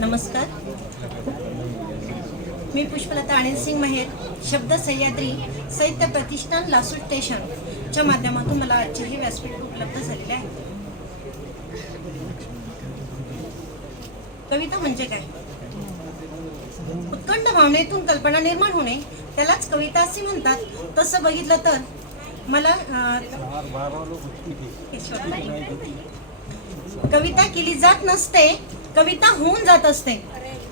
नमस्कार. मी पुष्पलता अनिल सिंग महेर शब्द सह्याद्री साहित्य प्रतिष्ठान लासूर स्टेशन च्या माध्यमातून मला आजचे हे व्यासपीठ उपलब्ध झालेले आहे. कविता म्हणजे काय? उत्कंठ भावनेतून कल्पना निर्माण होणे त्यालाच कविता असे म्हणतात. तसं बघितलं तर मला. कविता केली जात नसते कविता होऊन जात असते.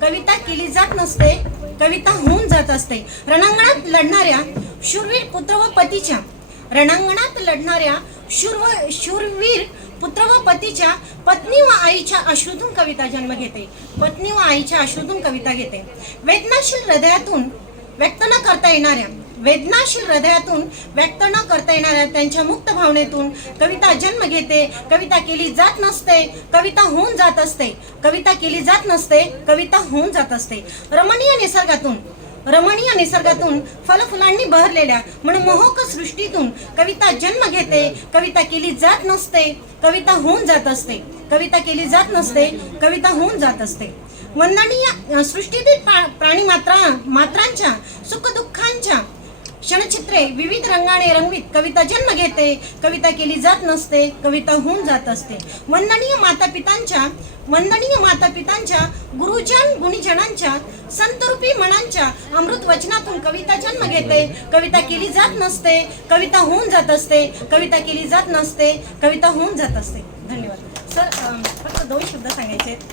कविता केली जात नसते कविता होऊन जात असते. रणांगणात लढणाऱ्या शूरवीर पुत्र व पतीच्या रणांगणात लढणाऱ्या शूर व शूरवीर पुत्र व पतीच्या पत्नी व आईच्या अश्रूतून कविता जन्म घेते. पत्नी व आईच्या अश्रूतून कविता घेते. वेदनाशील हृदयातून व्यक्त न करता येणाऱ्या वेदनाशील हृदयातून व्यक्त न करता येणाऱ्या त्यांच्या मुक्त भावनेतून कविता जन्म घेते कविता केली जात नसते कविता होऊन जात असते कविता केली जात नसते कविता होऊन जात असते. रमणीय निसर्गातून रमणीय निसर्गातून फलफुलांनी बहरलेल्या म्हणून मोहक सृष्टीतून कविता जन्म घेते कविता केली जात नसते कविता होऊन जात असते कविता केली जात नसते कविता होऊन जात असते. वंदनीय सृष्टीतील प्राणी मात्रा मात्रांच्या सुखदुःखांच्या क्षणचित्रे विविध रंगाने रंगवीत कविता जन्म घेते कविता केली जात नसते कविता होऊन जात असते. वंदनीय माता पितांच्या वंदनीय माता पितांच्या गुरुजन गुणीजनांच्या संतरूपी मनांच्या अमृत वचनातून कविता जन्म घेते. कविता केली जात नसते कविता होऊन जात असते. कविता केली जात नसते कविता होऊन जात असते. धन्यवाद. सर फक्त दोन शब्द सांगायचे आहेत.